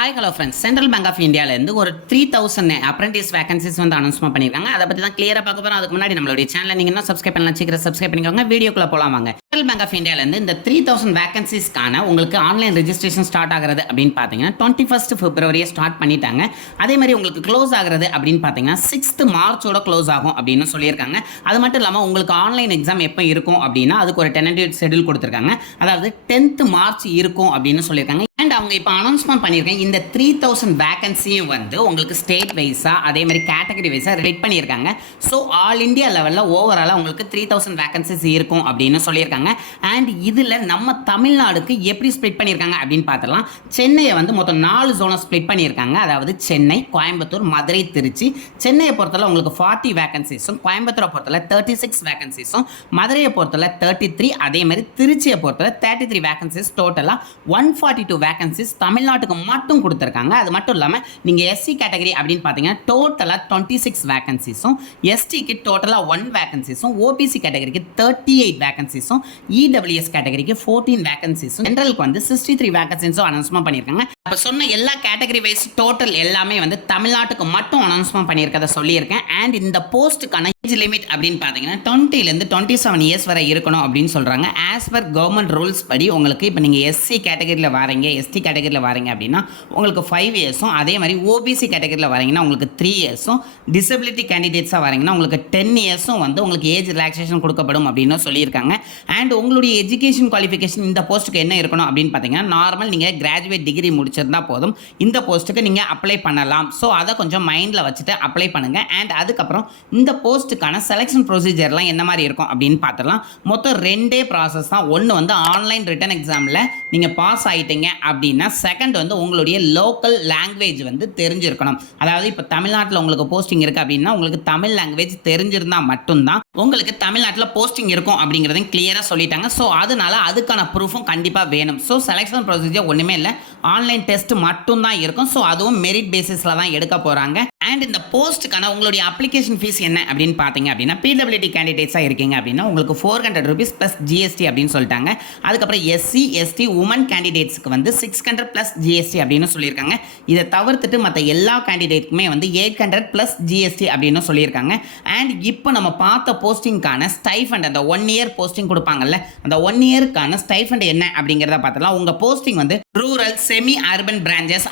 Hi hello friends, central bank of இந்தியாவிலேருந்து ஒரு 3000 apprentice vacancies வந்து அனௌன்ஸ்மெண்ட் பண்ணியிருக்காங்க. அதை பற்றி தான் கிளியராக பார்க்க போகிறோம். அதுக்கு முன்னாடி நம்மளுடைய சேனலை நீங்கள் இன்னும் சப்ஸ்கிரைப் பண்ணலாம், சீக்கிரம் சப்ஸ்கிரைப் பண்ணிக்கோங்க. வீடியோக்குள்ள போகலாம் வாங்க. சென்ட்ரல் பேங்க் ஆஃப் இந்தியாவிலேருந்து இந்த 3000 வேகன்சிஸ்க்கான உங்களுக்கு ஆன்லைன் ரெஜிஸ்ட்ரேஷன் ஸ்டார்ட் ஆகிறது அப்படின்னு பார்த்தீங்கன்னா 21 February ஸ்டார்ட் பண்ணிட்டாங்க. அதே மாதிரி உங்களுக்கு க்ளோஸ் ஆகிறது அப்படின்னு பார்த்தீங்கன்னா 6th March க்ளோஸ் ஆகும் அப்படின்னு சொல்லியிருக்காங்க. அது மட்டும் இல்லாமல் உங்களுக்கு ஆன்லைன் எக்ஸாம் எப்போ இருக்கும் அப்படின்னா அதுக்கு ஒரு டென்டேட்டிவ் ஷெட்யூல் கொடுத்துருக்காங்க. அதாவது 10th March இருக்கும் அப்படின்னு சொல்லியிருக்காங்க. அண்ட் அவங்க இப்போ அனௌன்ஸ்மெண்ட் பண்ணியிருக்காங்க. இந்த 3000 வேகன்சியும் வந்து உங்களுக்கு ஸ்டேட் வைஸாக அதே மாதிரி கேட்டகரி வைஸாக ரெட் பண்ணியிருக்காங்க. ஸோ ஆல் இண்டியா லெவலில் ஓவராலாக உங்களுக்கு 3000 வேகன்சிஸ் இருக்கும் அப்படின்னு சொல்லியிருக்காங்க. அண்ட் இதில் நம்ம தமிழ்நாடுக்கு எப்படி ஸ்ப்ளிட் பண்ணியிருக்காங்க அப்படின்னு பார்த்துலாம். சென்னையை வந்து மொத்தம் 4 ஜோனை ஸ்ப்ளிட் பண்ணியிருக்காங்க. அதாவது சென்னை, கோயம்புத்தூர், மதுரை, திருச்சி. சென்னையை பொறுத்தவரை உங்களுக்கு 40 வேகன்சிஸும், கோயம்புத்தூரை பொறுத்தவரை 36 வேகன்சிஸும், மதுரையை பொறுத்தவரை 33, அதே மாதிரி திருச்சியை பொறுத்தவரை 33 வேகன்சிஸ், டோட்டலாக 142 வேகன்சிஸ் தமிழ்நாட்டுக்கு மட்டும் கொடுத்துருக்காங்க. அது மட்டும் இல்லாமல் நீங்கள் எஸ்சி கேட்டகரி அப்படின்னு பார்த்தீங்கன்னா டோட்டலாக 26 வேகன்சிஸும், எஸ்டிக்கு டோட்டலாக 1 வேகன்சிஸும், ஓபிசி கேட்டகரிக்கு 38 வேகன்சிஸும், இடபிள்யூஎஸ் கேட்டகரிக்கு 14 வேகன்சிஸும், ஜென்ரலுக்கு வந்து 63 வேகன்சிஸும் அனௌன்ஸ்மெண்ட் பண்ணியிருக்காங்க. அப்போ சொன்ன எல்லா கேட்டகரி வைஸ் டோட்டல் எல்லாமே வந்து தமிழ்நாட்டுக்கு மட்டும் அனௌன்ஸ்மெண்ட் பண்ணியிருக்கதை சொல்லியிருக்கேன். அண்ட் இந்த போஸ்ட்டுக்கான ஏஜ் லிமிட் அப்படின்னு பார்த்தீங்கன்னா 20லேருந்து 27 இயர்ஸ் வரை இருக்கணும் அப்படின்னு சொல்கிறாங்க. ஆஸ் பர் கவர்மெண்ட் ரூல்ஸ் படி உங்களுக்கு இப்போ நீங்கள் எஸ்சி கேட்டகரியில் வரீங்க, எஸ்டி கேட்டகரியில் வரீங்க அப்படின்னா உங்களுக்கு 5 இயர்ஸும், அதே மாதிரி ஓபிசி கேட்டகரியில் வரீங்கன்னா உங்களுக்கு 3 இயர்ஸும், டிசபிலிட்டி கேண்டிடேட்ஸாக வரீங்கன்னா உங்களுக்கு 10 இயர்ஸும் வந்து உங்களுக்கு ஏஜ் ரிலாக்ஸேஷன் கொடுக்கப்படும் அப்படின்னு சொல்லியிருக்காங்க. அண்ட் உங்களுடைய எஜுகேஷன் குவாலிஃபிகேஷன் இந்த போஸ்ட்டுக்கு என்ன இருக்கணும் அப்படின்னு பார்த்தீங்கன்னா நார்மல் நீங்கள் கிராஜுவேட் டிகிரி முடிச்சிருந்தா போதும் இந்த போஸ்ட்டுக்கு நீங்கள் அப்ளை பண்ணலாம். ஸோ அதை கொஞ்சம் மைண்டில் வச்சுட்டு அப்ளை பண்ணுங்கள். அண்ட் அதுக்கப்புறம் இந்த போஸ்ட்டுக்கான செலெக்ஷன் ப்ரொசீஜர்லாம் என்ன மாதிரி இருக்கும் அப்படின்னு பார்த்துலாம். மொத்தம் 2 ப்ராசஸ் தான். ஒன்று வந்து ஆன்லைன் ரிட்டன் எக்ஸாமில் நீங்கள் பாஸ் ஆகிட்டீங்க அப்படின்னா, செகண்ட் வந்து உங்களுடைய லோக்கல் லாங்குவேஜ் வந்து தெரிஞ்சிருக்கணும். அதாவது இப்போ தமிழ்நாட்டில் உங்களுக்கு போஸ்டிங் இருக்குது அப்படின்னா உங்களுக்கு தமிழ் லாங்குவேஜ் தெரிஞ்சிருந்தால் மட்டும்தான் உங்களுக்கு தமிழ்நாட்டில் போஸ்டிங் இருக்கும் அப்படிங்கிறதையும் கிளியராக சொல்லிட்டாங்க. ஸோ அதனால அதுக்கான ப்ரூஃபும் கண்டிப்பாக வேணும். ஸோ செலெக்ஷன் ப்ரொசீஜர் ஒன்றுமே இல்லை, ஆன்லைன் டெஸ்ட் மட்டும் தான் இருக்கும். ஸோ அதுவும் மெரிட் பேசிஸில் தான் எடுக்க போகிறாங்க. அண்ட் இந்த போஸ்ட்டுக்கான உங்களுடைய அப்ளிகேஷன் ஃபீஸ் என்ன அப்படின்னு பார்த்தீங்க அப்படின்னா பிடபிள்யூடி கேண்டிடேட்ஸாக இருக்கீங்க அப்படின்னா உங்களுக்கு 400 rupees ப்ளஸ் ஜிஎஸ்டி அப்படின்னு சொல்லிட்டாங்க. அதுக்கப்புறம் எஸ்சி எஸ்டி உமன் கேண்டிடேட்ஸுக்கு வந்து 600 ப்ளஸ் ஜிஎஸ்டி அப்படின்னு சொல்லியிருக்காங்க. இதை தவிர்த்துட்டு மற்ற எல்லா கேண்டிடேட்டுக்குமே வந்து 800 ப்ளஸ் ஜிஎஸ்டி அப்படின்னு சொல்லியிருக்காங்க. அண்ட் இப்போ நம்ம பார்த்த போஸ்டிங்கான ஸ்டைஃபண்ட், அந்த 1 year போஸ்டிங் கொடுப்பாங்கல்ல, அந்த 1 yearக்கான ஸ்டைஃபண்ட் என்ன அப்படிங்கிறத பார்த்தலாம். உங்கள் போஸ்டிங் வந்து rural, semi urban branches,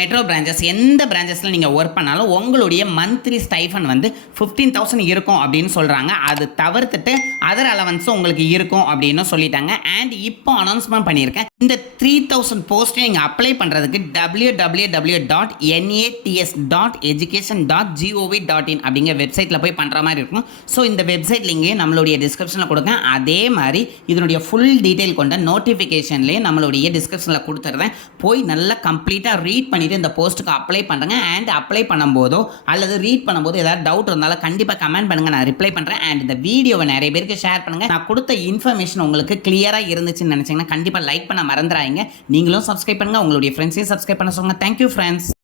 metro branches எந்த பிரான்ச்சஸில் நீங்கள் ஒர்க் பண்ணாலும் உங்களுடைய மந்த்லி ஸ்டைஃபண்ட் வந்து 15,000 இருக்கும் அப்படின்னு சொல்கிறாங்க. அது தவிர்த்துட்டு அதர் அலவன்ஸும் உங்களுக்கு இருக்கும் அப்படின்னு சொல்லிட்டாங்க. அண்ட் இப்போ அனௌன்ஸ்மெண்ட் பண்ணியிருக்கேன். இந்த 3000 போஸ்ட்டை நீங்கள் அப்ளை பண்ணுறதுக்கு www.nats.education.gov.in அப்படிங்கிற வெப்சைட்டில் போய் பண்ணுற மாதிரி இருக்கும். ஸோ இந்த வெப்சைட் லிங்கையும் நம்மளுடைய டிஸ்கிரிப்ஷனில் கொடுங்க. அதே மாதிரி இதனுடைய ஃபுல் டீட்டெயில் கொண்ட நோட்டிஃபிகேஷன்லேயே நம்மளுடைய டிஸ்கிரிப்ஷனில் கொடுத்துருந்தேன். போய் நல்லா கம்ப்ளீட்டாக ரீட் பண்ணிவிட்டு இந்த போஸ்ட்டுக்கு அப்ளை பண்ணுறேங்க. அண்ட் அப்ளை பண்ணும்போதோ அல்லது ரீட் பண்ணும்போது ஏதாவது டவுட் இருந்தாலும் கண்டிப்பாக கமெண்ட் பண்ணுங்கள், நான் ரிப்ளை பண்ணுறேன். அண்ட் இந்த வீடியோவை நிறைய பேருக்கு ஷேர் பண்ணுங்கள். நான் கொடுத்த இன்ஃபர்மேஷன் உங்களுக்கு கிளியராக இருந்துச்சுன்னு நினச்சிங்கன்னா கண்டிப்பாக லைக் பண்ண மறந்துடாதீங்க. நீங்களும் சப்ஸ்கிரைப் பண்ணுங்கள், உங்களுடைய ஃப்ரெண்ட்ஸையும் சப்ஸ்கிரைப் பண்ண சொல்லுங்கள். Thank you friends.